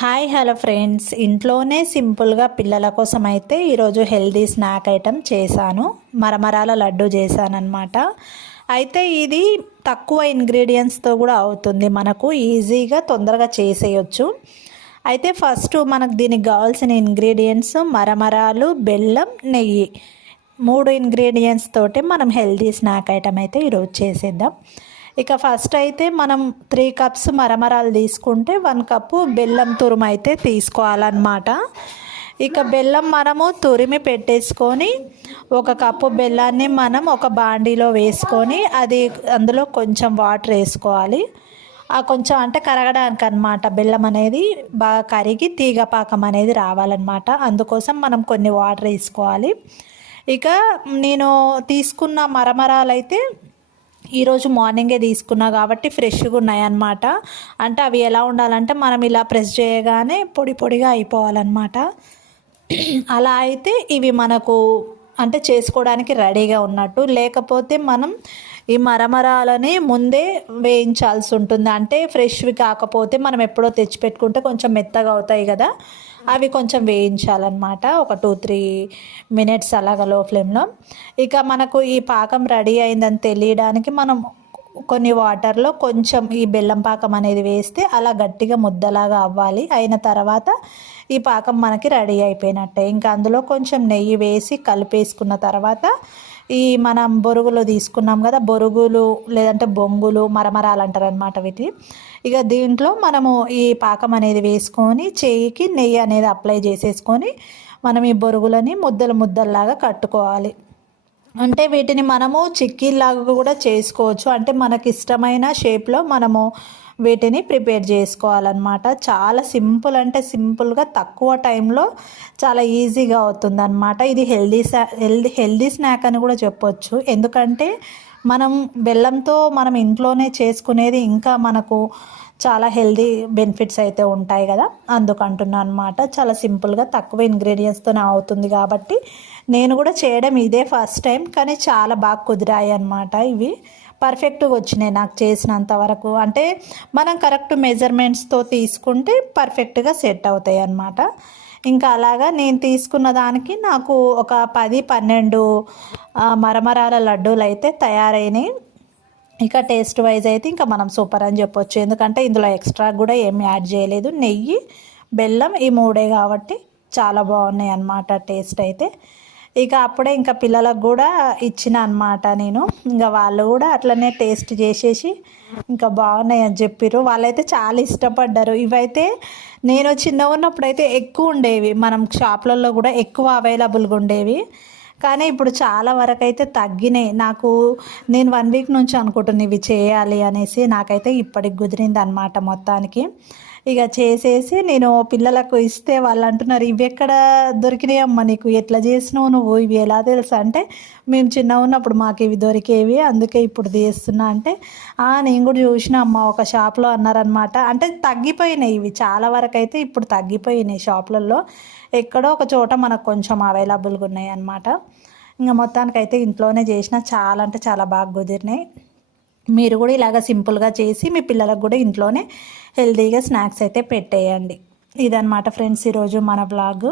Hi hello friends. ఇంట్లోనే సింపుల్గా పిల్లల కోసం అయితే ఈరోజు హెల్దీ స్నాక్ ఐటెం చేశాను. మరమరాల లడ్డు చేశానమాట అయితే ఇది తక్కువ ఇంగ్రీడియంట్స్తో కూడా అవుతుంది. మనకు ఈజీగా తొందరగా చేసేయచ్చు. అయితే ఫస్ట్ మనకు దీనికి కావాల్సిన ఇంగ్రీడియంట్స్ మరమరాలు బెల్లం నెయ్యి. మూడు ఇంగ్రీడియంట్స్ తోటి మనం హెల్దీ స్నాక్ ఐటమ్ అయితే ఈరోజు చేసేద్దాం. ఇక ఫస్ట్ అయితే మనం త్రీ కప్స్ మరమరాలు తీసుకుంటే వన్ కప్పు బెల్లం తురుము అయితే తీసుకోవాలన్నమాట. ఇక బెల్లం మనము తురిమి పెట్టేసుకొని ఒక కప్పు బెల్లాన్ని మనం ఒక బాండీలో వేసుకొని అది అందులో కొంచెం వాటర్ వేసుకోవాలి. ఆ కొంచెం అంటే కరగడానికి అనమాట బెల్లం అనేది బాగా కరిగి తీగ పాకం అనేది రావాలన్నమాట. అందుకోసం మనం కొన్ని వాటర్ వేసుకోవాలి. ఇక నేను తీసుకున్న మరమరాలు అయితే ఈరోజు మార్నింగే తీసుకున్నా కాబట్టి ఫ్రెష్గా ఉన్నాయన్నమాట. అంటే అవి ఎలా ఉండాలంటే మనం ఇలా ప్రెస్ చేయగానే పొడి పొడిగా అయిపోవాలన్నమాట. అలా అయితే ఇవి మనకు అంటే చేసుకోవడానికి రెడీగా ఉన్నట్టు. లేకపోతే మనం ఈ మరమరాలని ముందే వేయించాల్సి ఉంటుంది. అంటే ఫ్రెష్వి కాకపోతే మనం ఎప్పుడో తెచ్చిపెట్టుకుంటే కొంచెం మెత్తగా అవుతాయి కదా అవి కొంచెం వేయించాలన్నమాట. ఒక టూ త్రీ మినిట్స్ అలాగ లో ఫ్లేమ్లో. ఇక మనకు ఈ పాకం రెడీ అయిందని తెలియడానికి మనం కొన్ని వాటర్లో కొంచెం ఈ బెల్లం పాకం అనేది వేస్తే అలా గట్టిగా ముద్దలాగా అవ్వాలి. అయిన తర్వాత ఈ పాకం మనకి రెడీ అయిపోయినట్టే. ఇంకా అందులో కొంచెం నెయ్యి వేసి కలిపేసుకున్న తర్వాత ఈ మనం బొరుగులు తీసుకున్నాం కదా బొరుగులు లేదంటే బొంగులు మరమరాలు అంటారు అనమాట వీటి. ఇక దీంట్లో మనము ఈ పాకం అనేది వేసుకొని చేయికి నెయ్యి అనేది అప్లై చేసేసుకొని మనం ఈ బొరుగులని ముద్దలు ముద్దల్లాగా కట్టుకోవాలి. అంటే వీటిని మనము చిక్కీలాగా కూడా చేసుకోవచ్చు. అంటే మనకి ఇష్టమైన షేప్లో మనము వీటిని ప్రిపేర్ చేసుకోవాలన్నమాట. చాలా సింపుల్ అంటే సింపుల్గా తక్కువ టైంలో చాలా ఈజీగా అవుతుంది అనమాట ఇది హెల్దీ హెల్దీ హెల్దీ స్నాక్ అని కూడా చెప్పొచ్చు. ఎందుకంటే మనం బెల్లంతో మనం ఇంట్లోనే చేసుకునేది ఇంకా మనకు చాలా హెల్దీ బెనిఫిట్స్ అయితే ఉంటాయి కదా. అందుకంటున్నాను అనమాట చాలా సింపుల్గా తక్కువ ఇంగ్రీడియంట్స్తోనే అవుతుంది కాబట్టి నేను కూడా చేయడం ఇదే ఫస్ట్ టైం. కానీ చాలా బాగా కుదిరాయి అనమాట ఇవి. పర్ఫెక్ట్గా వచ్చినాయి నాకు చేసినంత వరకు. అంటే మనం కరెక్ట్ మెజర్మెంట్స్తో తీసుకుంటే పర్ఫెక్ట్గా సెట్ అవుతాయి అన్నమాట. ఇంకా అలాగా నేను తీసుకున్న దానికి నాకు ఒక పది పన్నెండు మరమరాల లడ్డూలు అయితే తయారైనాయి. ఇక టేస్ట్ వైజ్ అయితే ఇంకా మనం సూపర్ అని చెప్పొచ్చు. ఎందుకంటే ఇందులో ఎక్స్ట్రా కూడా ఏమి యాడ్ చేయలేదు. నెయ్యి బెల్లం ఈ మూడే కాబట్టి చాలా బాగున్నాయి అన్నమాట టేస్ట్ అయితే. ఇక అప్పుడే ఇంకా పిల్లలకు కూడా ఇచ్చిన అనమాట నేను. ఇంకా వాళ్ళు కూడా అట్లనే టేస్ట్ చేసేసి ఇంకా బాగున్నాయి అని చెప్పారు వాళ్ళైతే చాలా ఇష్టపడ్డారు. ఇవైతే నేను చిన్న ఉన్నప్పుడు అయితే ఎక్కువ ఉండేవి. మనం షాప్లలో కూడా ఎక్కువ అవైలబుల్గా ఉండేవి. కానీ ఇప్పుడు చాలా వరకు అయితే తగ్గినాయి. నాకు నేను వన్ వీక్ నుంచి అనుకుంటున్నా ఇవి చేయాలి అనేసి నాకైతే ఇప్పటికి కుదిరింది అనమాట మొత్తానికి. ఇక చేసేసి నేను పిల్లలకు ఇస్తే వాళ్ళు అంటున్నారు ఇవి ఎక్కడ దొరికినాయమ్మా నీకు? ఎట్లా చేసినావు నువ్వు? ఇవి ఎలా తెలుసు? అంటే మేము చిన్న ఉన్నప్పుడు మాకు ఇవి దొరికేవి అందుకే ఇప్పుడు తీస్తున్నా. అంటే నేను కూడా చూసిన అమ్మ ఒక షాప్లో అన్నారనమాట అంటే తగ్గిపోయినాయి ఇవి చాలా వరకు అయితే ఇప్పుడు తగ్గిపోయినాయి షాపులలో. ఎక్కడో ఒక చోట మనకు కొంచెం అవైలబుల్గా ఉన్నాయి అనమాట ఇంకా మొత్తానికైతే ఇంట్లోనే చేసిన చాలా అంటే చాలా బాగా కుదిరినాయి. మీరు కూడా ఇలాగ సింపుల్గా చేసి మీ పిల్లలకు కూడా ఇంట్లోనే హెల్తీగా స్నాక్స్ అయితే పెట్టేయండి. ఇదనమాట ఫ్రెండ్స్ ఈరోజు మన బ్లాగ్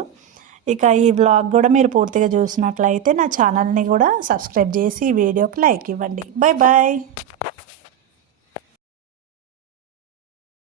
ఇక ఈ బ్లాగ్ కూడా మీరు పూర్తిగా చూసినట్లయితే నా ఛానల్ని కూడా సబ్స్క్రైబ్ చేసి ఈ వీడియోకి లైక్ ఇవ్వండి. Bye bye